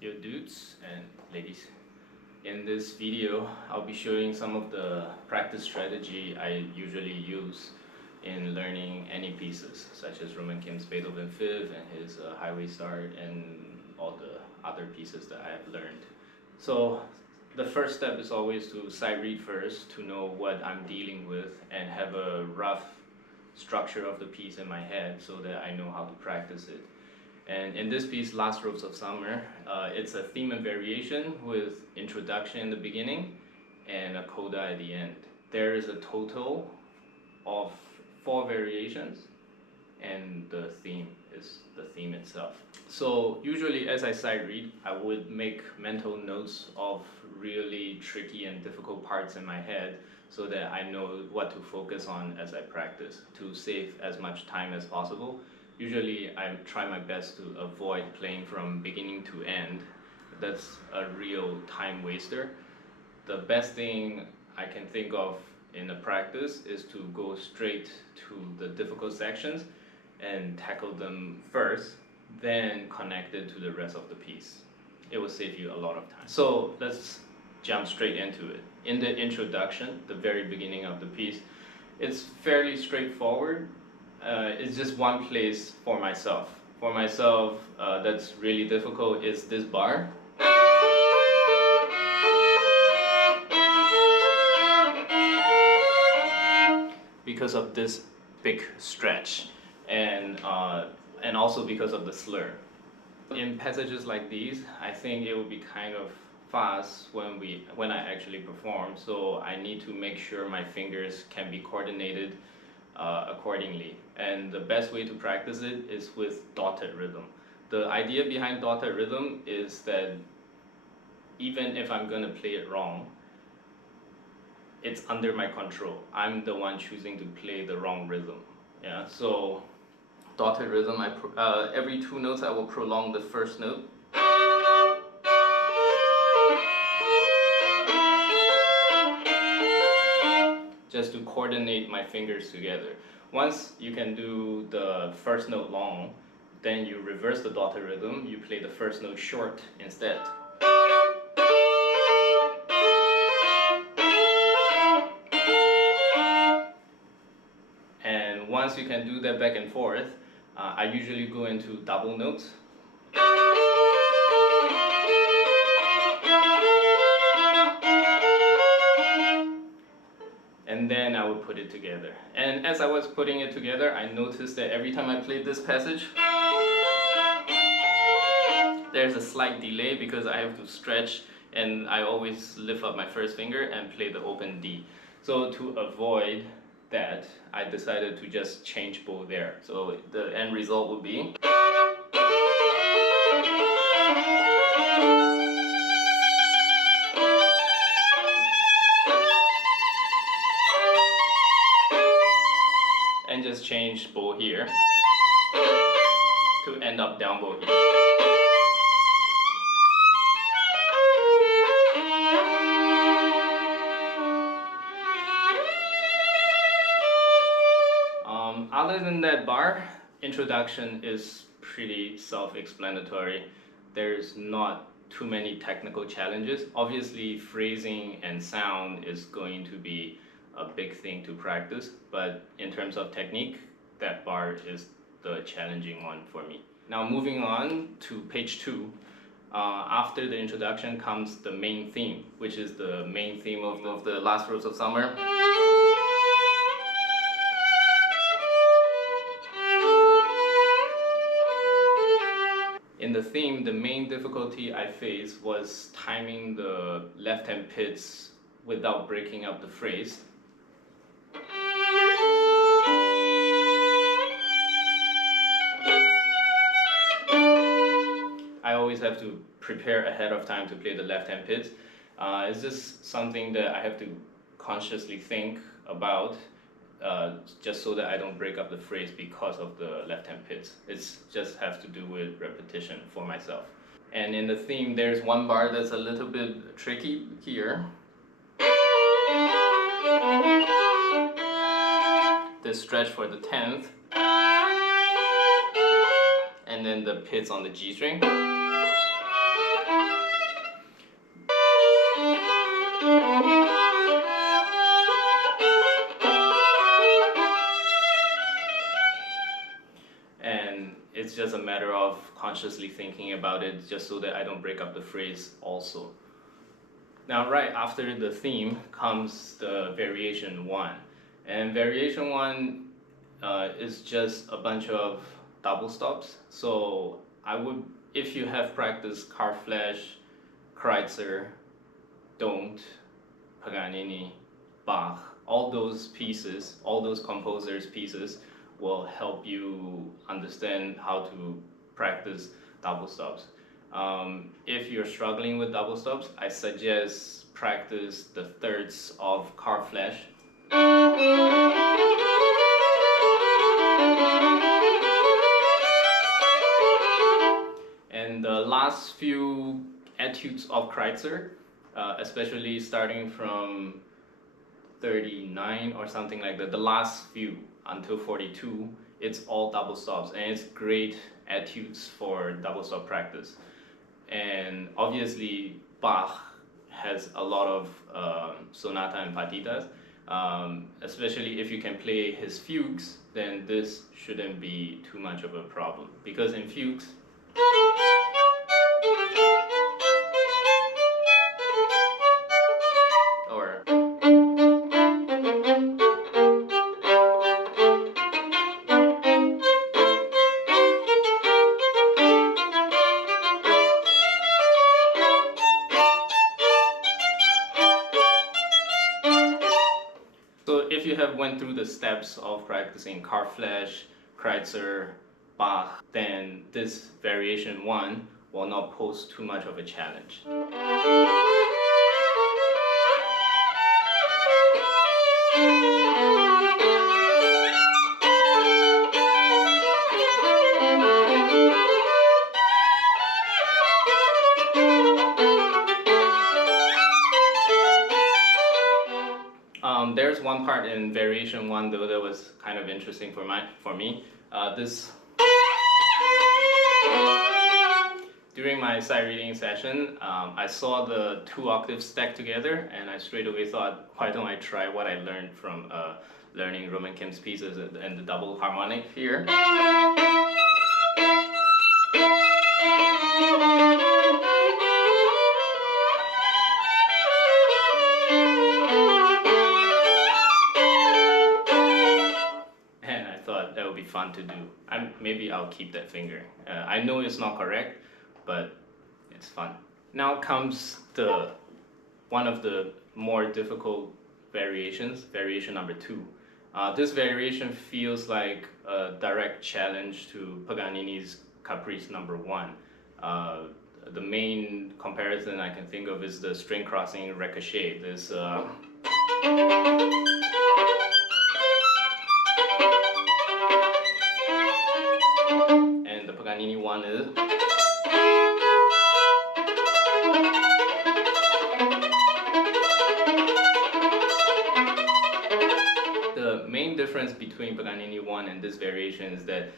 Yo dudes and ladies. In this video, I'll be showing some of the practice strategy I usually use in learning any pieces, such as Roman Kim's Beethoven Fifth and his Highway Star and all the other pieces that I have learned. So the first step is always to sight read first to know what I'm dealing with and have a rough structure of the piece in my head so that I know how to practice it. And in this piece, Last Ropes of Summer, it's a theme and variation with introduction in the beginning and a coda at the end. There is a total of 4 variations, and the theme is the theme itself. So usually as I sight read, I would make mental notes of really tricky and difficult parts in my head so that I know what to focus on as I practice to save as much time as possible. Usually I try my best to avoid playing from beginning to end. That's a real time waster. The best thing I can think of in a practice is to go straight to the difficult sections and tackle them first, then connect it to the rest of the piece. It will save you a lot of time. So let's jump straight into it. In the introduction, the very beginning of the piece, it's fairly straightforward. It's just one place for myself. For myself, that's really difficult is this bar. Because of this big stretch, and also because of the slur. In passages like these, I think it will be kind of fast when I actually perform, so I need to make sure my fingers can be coordinated accordingly. And the best way to practice it is with dotted rhythm. The idea behind dotted rhythm is that even if I'm going to play it wrong, it's under my control. I'm the one choosing to play the wrong rhythm. Yeah. So dotted rhythm, every 2 notes I will prolong the first note. Just to coordinate my fingers together. Once you can do the first note long, then you reverse the dotted rhythm, you play the first note short instead. And once you can do that back and forth, I usually go into double notes. And then I would put it together. And as I was putting it together, I noticed that every time I played this passage, there's a slight delay because I have to stretch, and I always lift up my first finger and play the open D. So to avoid that, I decided to just change bow there. So the end result would be and just change bow here to end up down bow here. Other than that bar, introduction is pretty self-explanatory. There's not too many technical challenges. Obviously, phrasing and sound is going to be a big thing to practice, but in terms of technique, that bar is the challenging one for me. Now moving on to page 2, after the introduction comes the main theme, which is the main theme of the Last Ropes of Summer. In the theme, the main difficulty I faced was timing the left-hand pizz without breaking up the phrase. I always have to prepare ahead of time to play the left-hand pizz. It's just something that I have to consciously think about just so that I don't break up the phrase because of the left-hand pizz. It just has to do with repetition for myself. And in the theme, there's one bar that's a little bit tricky here. This stretch for the 10th. And then the pizz on the G string. consciously thinking about it just so that I don't break up the phrase also. Now, right after the theme comes the variation 1. And variation 1 is just a bunch of double stops. So I would, if you have practiced Flesch, Kreutzer, Don't, Paganini, Bach, all those pieces, all those composers' pieces will help you understand how to practice double stops. If you're struggling with double stops, I suggest practice the thirds of Flesch. And the last few Etudes of Kreutzer, especially starting from 39 or something like that, the last few until 42, it's all double stops, and it's great Etudes for double stop practice. And obviously Bach has a lot of sonata and partitas, especially if you can play his fugues, then this shouldn't be too much of a problem, because in fugues or so if you have went through the steps of practicing Flesch, Kreutzer, Bach, then this variation 1 will not pose too much of a challenge. There's one part in variation 1 though that was kind of interesting for me. This during my sight reading session, I saw the 2 octaves stacked together, and I straight away thought, why don't I try what I learned from learning Roman Kim's pieces and the double harmonic here. Fun to do. Maybe I'll keep that finger. I know it's not correct, but it's fun. Now comes one of the more difficult variations, variation number 2. This variation feels like a direct challenge to Paganini's Caprice number 1. The main comparison I can think of is the string crossing Ricochet. This Paganini one is the main difference between Paganini 1 and this variation is that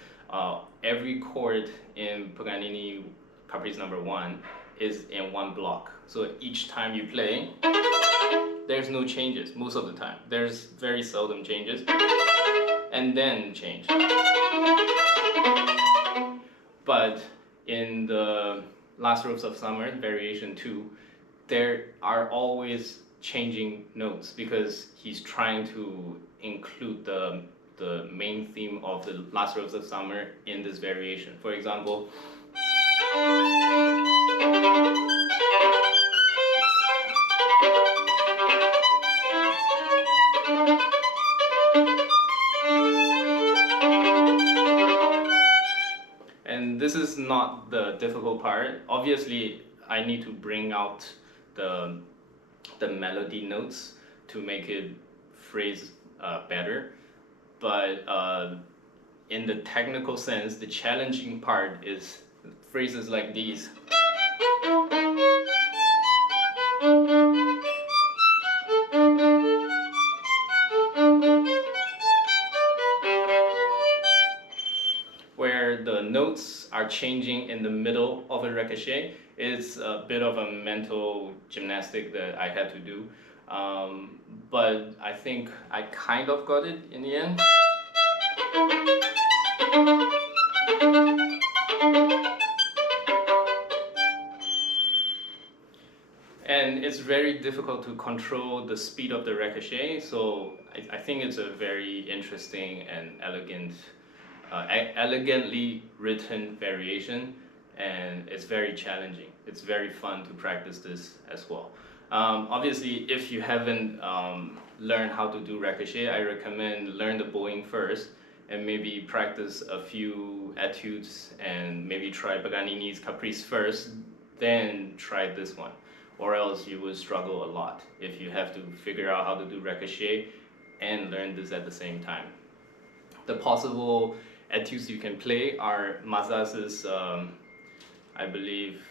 every chord in Paganini Caprice number 1 is in one block. So each time you play, there's no changes most of the time. There's very seldom changes, and then change. But in the Last Ropes of Summer, variation 2, there are always changing notes because he's trying to include the main theme of the Last Ropes of Summer in this variation. For example, and this is not the difficult part. Obviously, I need to bring out the melody notes to make it phrase better. But in the technical sense, the challenging part is phrases like these. Where the notes are changing in the middle of a ricochet. It's a bit of a mental gymnastic that I had to do. But I think I kind of got it in the end. And it's very difficult to control the speed of the ricochet, so I think it's a very interesting and elegantly written variation, and it's very challenging. It's very fun to practice this as well. Obviously, if you haven't learned how to do ricochet, I recommend learn the bowing first and maybe practice a few etudes and maybe try Paganini's Caprice first, then try this one. Or else you will struggle a lot if you have to figure out how to do ricochet and learn this at the same time. The possible etudes you can play are Mazas's, I believe,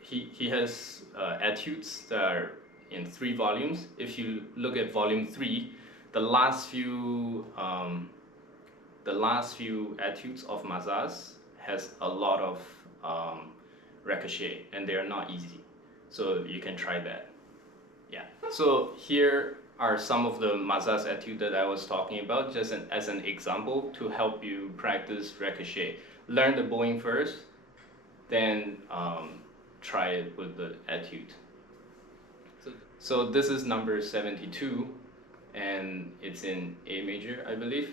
he has etudes that are in 3 volumes. If you look at volume 3, the last few etudes of Mazas has a lot of ricochet, and they are not easy. So you can try that. Yeah. So here are some of the Mazas etude that I was talking about, just as an example to help you practice ricochet. Learn the bowing first, then try it with the etude. So this is number 72, and it's in A major, I believe.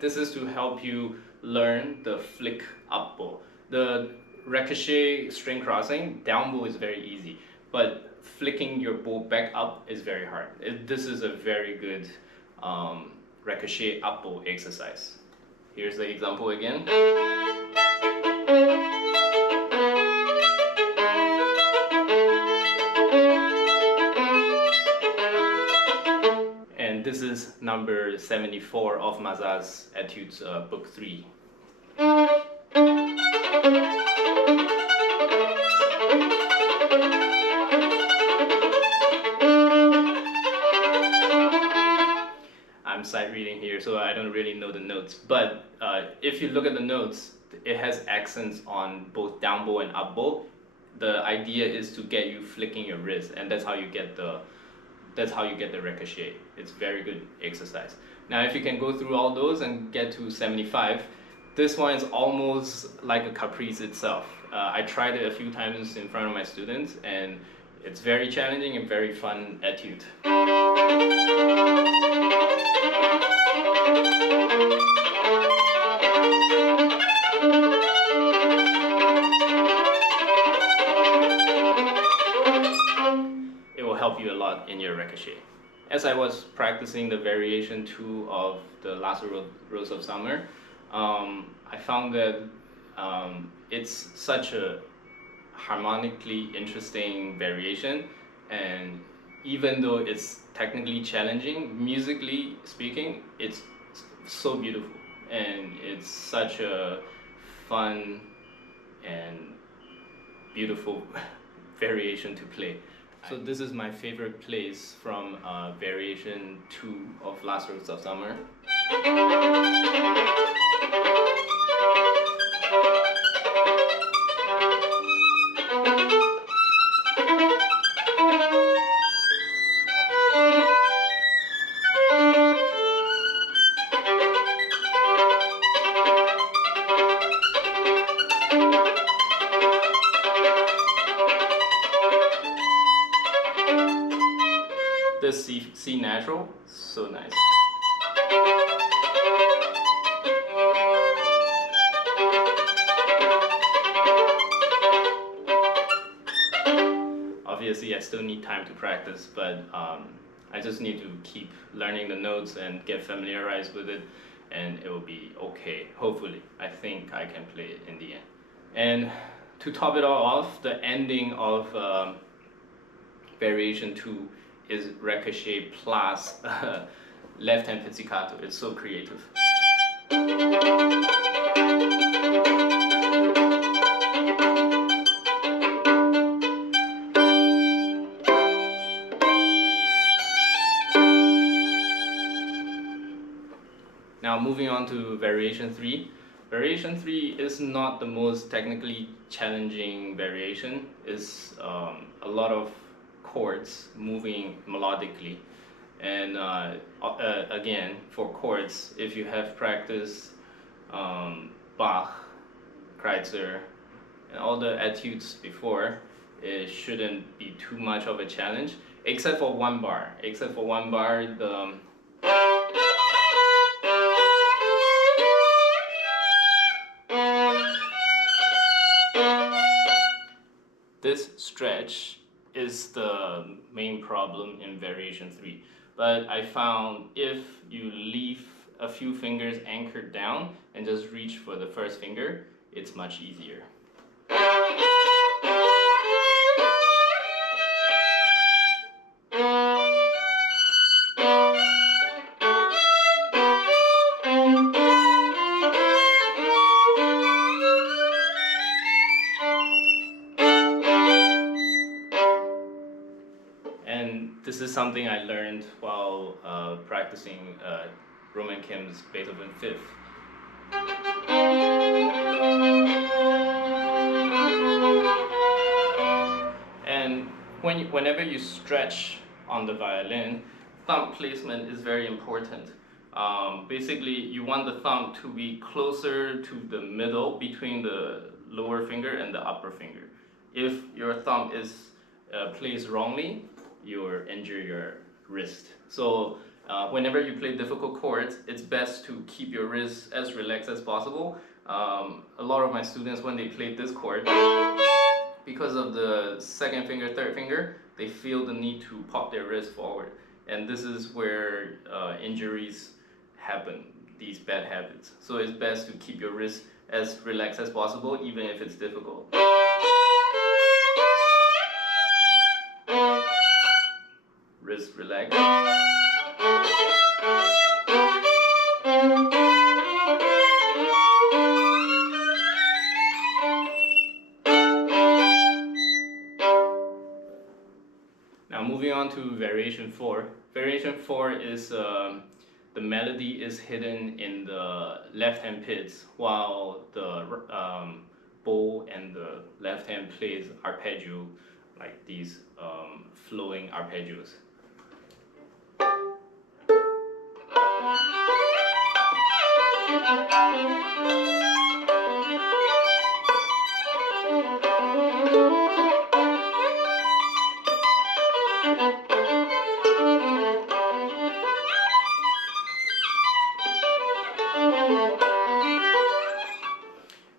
This is to help you learn the flick up bow. The ricochet string crossing, down bow is very easy, but flicking your bow back up is very hard. This is a very good ricochet up bow exercise. Here's the example again. And this is number 74 of Mazas Etudes, book 3. I'm sight reading here, so I don't really know the notes, but if you look at the notes, it has accents on both down bow and up bow. The idea is to get you flicking your wrist, and that's how you get the ricochet. It's very good exercise. Now if you can go through all those and get to 75, this one is almost like a caprice itself. I tried it a few times in front of my students, and it's very challenging and very fun etude. Help you a lot in your ricochet. As I was practicing the variation 2 of the Last Rose of Summer, I found that it's such a harmonically interesting variation, and even though it's technically challenging, musically speaking, it's so beautiful, and it's such a fun and beautiful variation to play. So this is my favorite place from variation 2 of Last Rose of Summer. This C natural, so nice. Obviously, I still need time to practice, but I just need to keep learning the notes and get familiarized with it, and it will be okay. Hopefully, I think I can play it in the end. And to top it all off, the ending of variation 2 is ricochet plus left hand pizzicato. It's so creative. Now moving on to variation 3. Variation 3 is not the most technically challenging variation. It's a lot of chords moving melodically. And again, for chords, if you have practiced Bach, Kreutzer, and all the etudes before, it shouldn't be too much of a challenge, except for one bar. Except for one bar, this stretch is the main problem in variation 3. But I found if you leave a few fingers anchored down and just reach for the first finger, it's much easier. And this is something I learned while practicing Roman Kim's Beethoven Fifth. And whenever you stretch on the violin, thumb placement is very important. Basically, you want the thumb to be closer to the middle between the lower finger and the upper finger. If your thumb is placed wrongly, you'll injure your wrist. So whenever you play difficult chords, it's best to keep your wrist as relaxed as possible. A lot of my students, when they play this chord, because of the second finger, third finger, they feel the need to pop their wrist forward. And this is where injuries happen, these bad habits. So it's best to keep your wrist as relaxed as possible, even if it's difficult. Wrist relaxed. Now moving on to variation 4. Variation 4 is the melody is hidden in the left hand Pizz, while the bow and the left hand plays arpeggio, like these flowing arpeggios.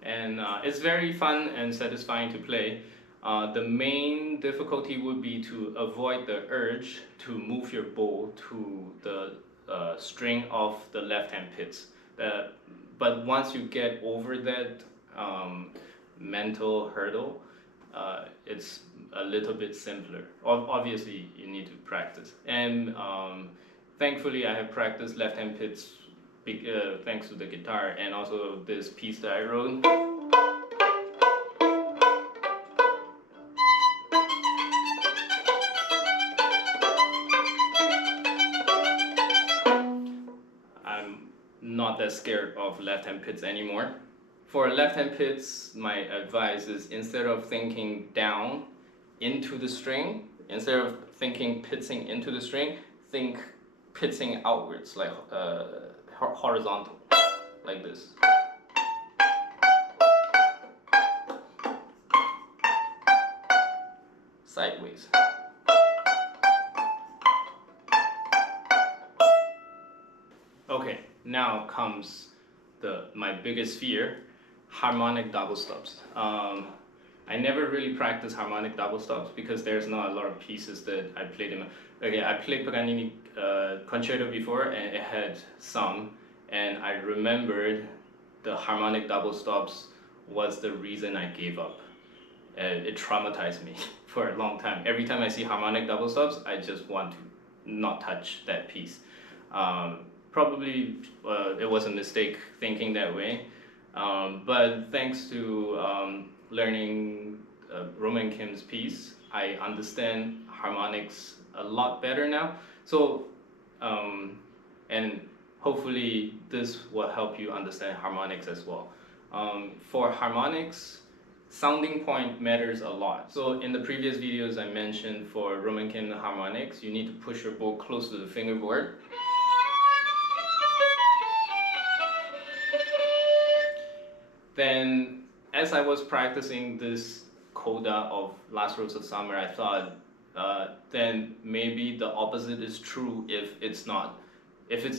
And it's very fun and satisfying to play. The main difficulty would be to avoid the urge to move your bow to the string of the left hand Pizz. But once you get over that mental hurdle, it's a little bit simpler. Obviously, you need to practice. And thankfully, I have practiced left hand Pizz thanks to the guitar and also this piece that I wrote. Not that scared of left hand Pizz anymore. For left hand Pizz, my advice is instead of thinking down into the string, instead of thinking pizzing into the string, think pizzing outwards, like horizontal, like this. Sideways. Okay, now comes my biggest fear, harmonic double stops. I never really practiced harmonic double stops because there's not a lot of pieces that I played in. Okay, I played Paganini concerto before and it had some, and I remembered the harmonic double stops was the reason I gave up. It traumatized me for a long time. Every time I see harmonic double stops, I just want to not touch that piece. Probably it was a mistake thinking that way, but thanks to learning Roman Kim's piece, I understand harmonics a lot better now. So, and hopefully this will help you understand harmonics as well. For harmonics, sounding point matters a lot. So in the previous videos I mentioned for Roman candle harmonics, you need to push your bow close to the fingerboard. Then as I was practicing this coda of Last Rose of Summer, I thought then maybe the opposite is true if it's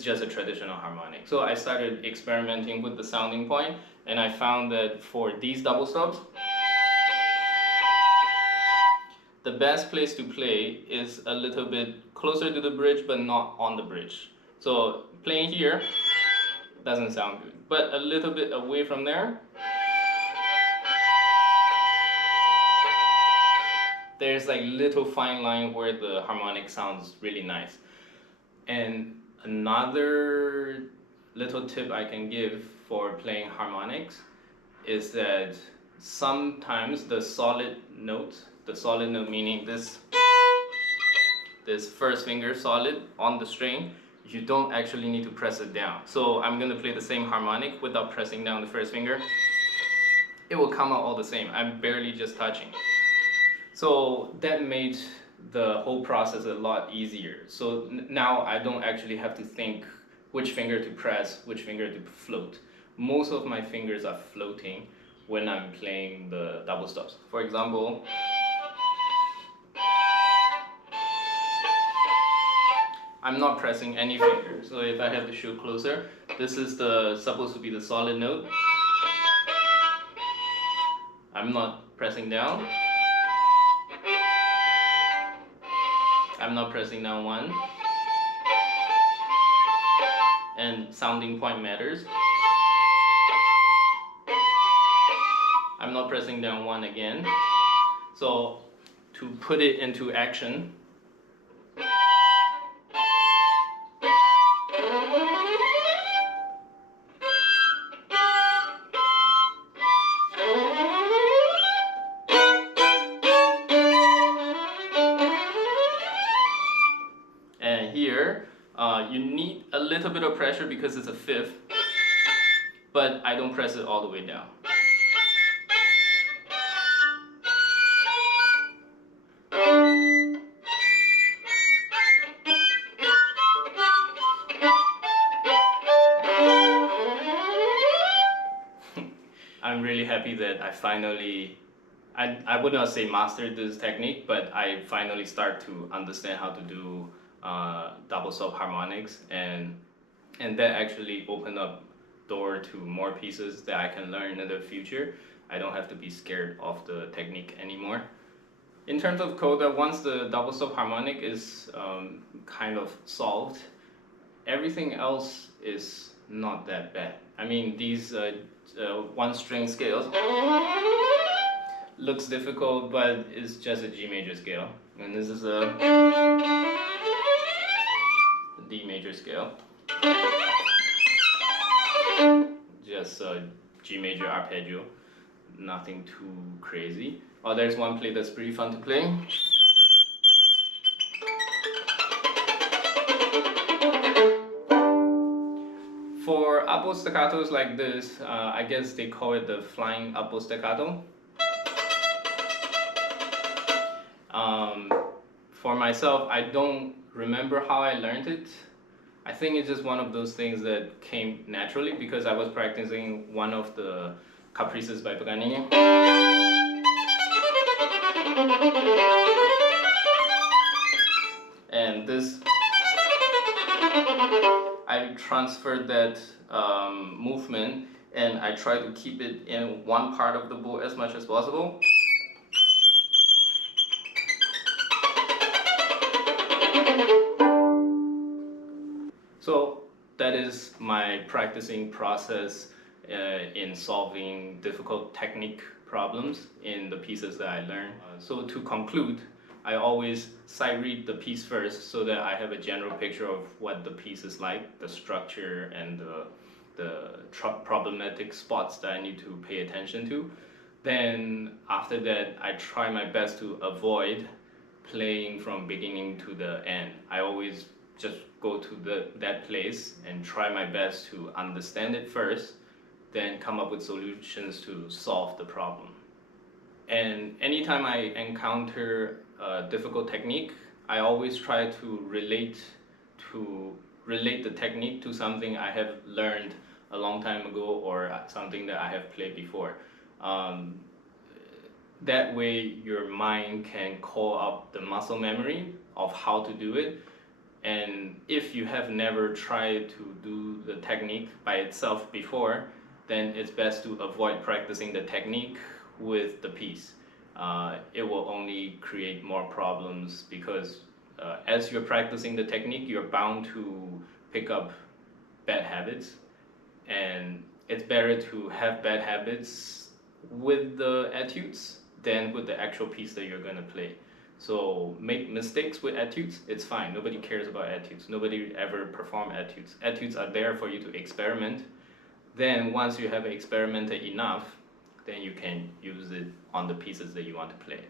just a traditional harmonic. So I started experimenting with the sounding point, and I found that for these double stops, the best place to play is a little bit closer to the bridge but not on the bridge. So playing here doesn't sound good, but a little bit away from there, there's like little fine line where the harmonic sounds really nice. And another little tip I can give for playing harmonics is that sometimes the solid note meaning this first finger solid on the string, you don't actually need to press it down. So I'm going to play the same harmonic without pressing down the first finger. It will come out all the same. I'm barely just touching. So that made the whole process a lot easier. So now I don't actually have to think which finger to press, which finger to float. Most of my fingers are floating when I'm playing the double stops. For example, I'm not pressing any finger. So if I have to show closer, this is supposed to be the solid note. I'm not pressing down. I'm not pressing down one. And sounding point matters. I'm not pressing down one again. So to put it into action, and here you need a little bit of pressure because it's a fifth, but I don't press it all the way down. I'm really happy that I would not say mastered this technique, but I finally start to understand how to do double stop harmonics, and that actually opened up door to more pieces that I can learn in the future. I don't have to be scared of the technique anymore. In terms of coda, once the double stop harmonic is kind of solved, everything else is not that bad. I mean, these one string scales looks difficult, but it's just a G major scale, and this is a D major scale, just a G major arpeggio, nothing too crazy. Oh, there's one play that's pretty fun to play. For upper staccatos like this, I guess they call it the flying upper staccato. For myself, I don't remember how I learned it. I think it's just one of those things that came naturally because I was practicing one of the Caprices by Paganini. And this, I transferred that movement and I try to keep it in one part of the bow as much as possible. So that is my practicing process in solving difficult technique problems in the pieces that I learn. So to conclude, I always sight read the piece first so that I have a general picture of what the piece is like, the structure and the problematic spots that I need to pay attention to. Then after that, I try my best to avoid playing from beginning to the end. I always just go to that place and try my best to understand it first, then come up with solutions to solve the problem. And anytime I encounter a difficult technique, I always try to relate the technique to something I have learned a long time ago or something that I have played before. That way your mind can call up the muscle memory of how to do it. And if you have never tried to do the technique by itself before, then it's best to avoid practicing the technique with the piece. It will only create more problems because as you're practicing the technique, you're bound to pick up bad habits. And it's better to have bad habits with the etudes than with the actual piece that you're gonna play. So make mistakes with etudes, it's fine. Nobody cares about etudes. Nobody ever perform etudes. Etudes are there for you to experiment. Then once you have experimented enough, then you can use it on the pieces that you want to play.